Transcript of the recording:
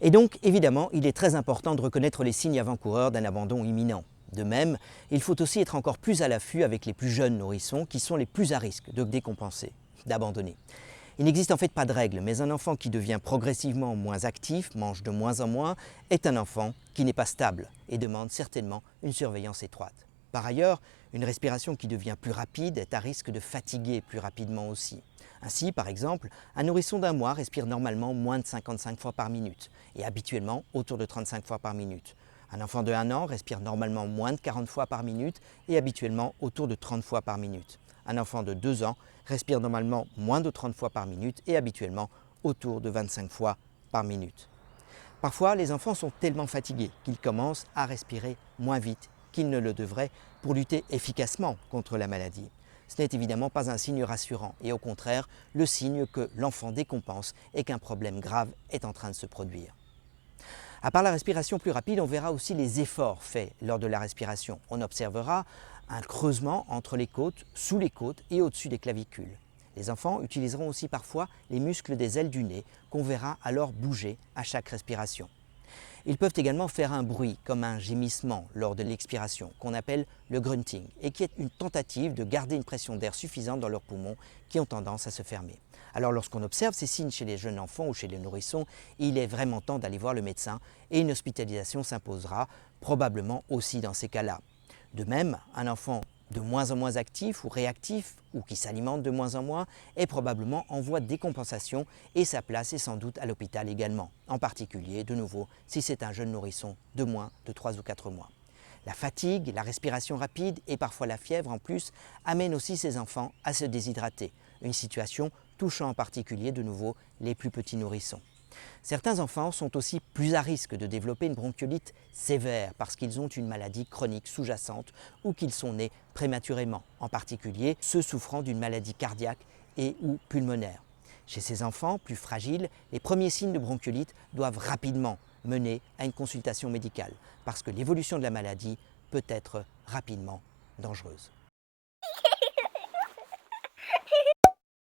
Et donc, évidemment, il est très important de reconnaître les signes avant-coureurs d'un abandon imminent. De même, il faut aussi être encore plus à l'affût avec les plus jeunes nourrissons qui sont les plus à risque de décompenser, d'abandonner. Il n'existe en fait pas de règle, mais un enfant qui devient progressivement moins actif, mange de moins en moins, est un enfant qui n'est pas stable et demande certainement une surveillance étroite. Par ailleurs, une respiration qui devient plus rapide est à risque de fatiguer plus rapidement aussi. Ainsi, par exemple, un nourrisson d'1 mois respire normalement moins de 55 fois par minute et habituellement autour de 35 fois par minute. Un enfant de 1 an respire normalement moins de 40 fois par minute et habituellement autour de 30 fois par minute. Un enfant de 2 ans respire normalement moins de 30 fois par minute et habituellement autour de 25 fois par minute. Parfois, les enfants sont tellement fatigués qu'ils commencent à respirer moins vite qu'ils ne le devraient pour lutter efficacement contre la maladie. Ce n'est évidemment pas un signe rassurant et au contraire le signe que l'enfant décompense et qu'un problème grave est en train de se produire. À part la respiration plus rapide, on verra aussi les efforts faits lors de la respiration. On observera un creusement entre les côtes, sous les côtes et au-dessus des clavicules. Les enfants utiliseront aussi parfois les muscles des ailes du nez qu'on verra alors bouger à chaque respiration. Ils peuvent également faire un bruit comme un gémissement lors de l'expiration qu'on appelle le grunting et qui est une tentative de garder une pression d'air suffisante dans leurs poumons qui ont tendance à se fermer. Alors lorsqu'on observe ces signes chez les jeunes enfants ou chez les nourrissons, il est vraiment temps d'aller voir le médecin et une hospitalisation s'imposera probablement aussi dans ces cas-là. De même, un enfant de moins en moins actif ou réactif ou qui s'alimente de moins en moins est probablement en voie de décompensation et sa place est sans doute à l'hôpital également, en particulier de nouveau si c'est un jeune nourrisson de moins de 3 ou 4 mois. La fatigue, la respiration rapide et parfois la fièvre en plus amènent aussi ces enfants à se déshydrater, une situation touchant en particulier de nouveau les plus petits nourrissons. Certains enfants sont aussi plus à risque de développer une bronchiolite sévère parce qu'ils ont une maladie chronique sous-jacente ou qu'ils sont nés prématurément, en particulier ceux souffrant d'une maladie cardiaque et ou pulmonaire. Chez ces enfants plus fragiles, les premiers signes de bronchiolite doivent rapidement mener à une consultation médicale parce que l'évolution de la maladie peut être rapidement dangereuse.